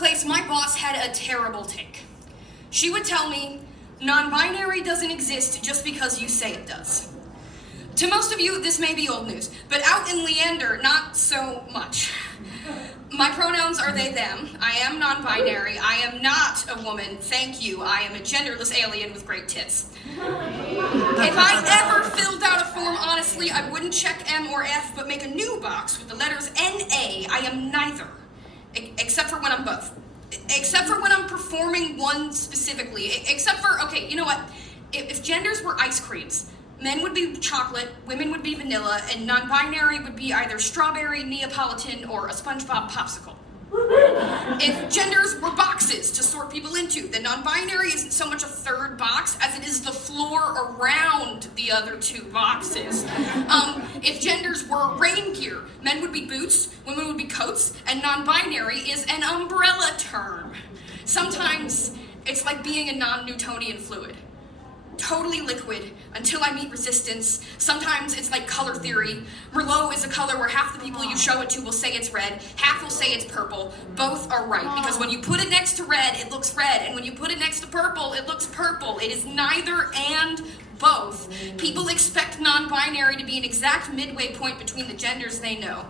workplace, my boss had a terrible take. She would tell me, non-binary doesn't exist just because you say it does. To most of you, this may be old news, but out in Leander, not so much. My pronouns are they, them. I am non-binary. I am not a woman, thank you. I am a genderless alien with great tits. If I ever filled out a form honestly, I wouldn't check M or F, but make a new box with the letters N-A. I am neither, except for when I'm both. Except for when I'm performing one specifically. Except for, okay, you know what? If genders were ice creams, men would be chocolate, women would be vanilla, and non-binary would be either strawberry, Neapolitan, or a SpongeBob popsicle. If genders were boxes to sort people into, then non-binary isn't so much a third box as it is the floor around the other two boxes. If genders were rain gear, men would be boots, women would be coats, and non-binary is an umbrella term. Sometimes it's like being a non-Newtonian fluid. Totally liquid until I meet resistance. Sometimes it's like color theory. Merlot is a color where half the people you show it to will say it's red, half will say it's purple. Both are right, because when you put it next to red, it looks red, and when you put it next to purple, it looks purple. It is neither and both. People expect non-binary to be an exact midway point between the genders they know,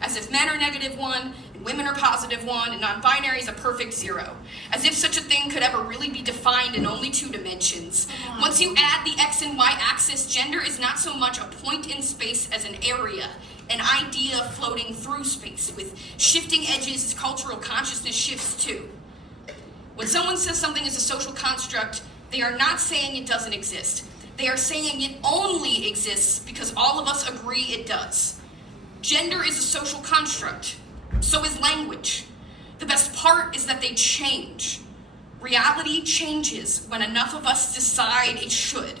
as if men are -1 and women are +1 and non-binary is a perfect 0. As if such a thing could ever really be defined in only 2 dimensions. Once you add the X and Y axis, gender is not so much a point in space as an area, an idea floating through space. With shifting edges, cultural consciousness shifts too. When someone says something is a social construct, they are not saying it doesn't exist. They are saying it only exists because all of us agree it does. Gender is a social construct. So is language. The best part is that they change. Reality changes when enough of us decide it should.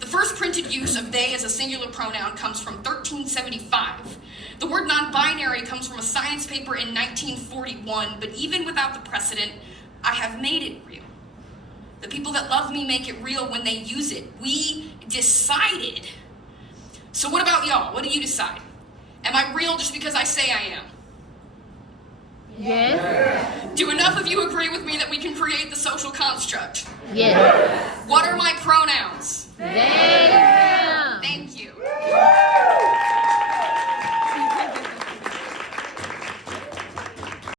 The first printed use of they as a singular pronoun comes from 1375. The word non-binary comes from a science paper in 1941, but even without the precedent, I have made it real. The people that love me make it real when they use it. We decided. So what about y'all? What do you decide? Am I real just because I say I am? Yes. Do enough of you agree with me that we can create the social construct? Yes.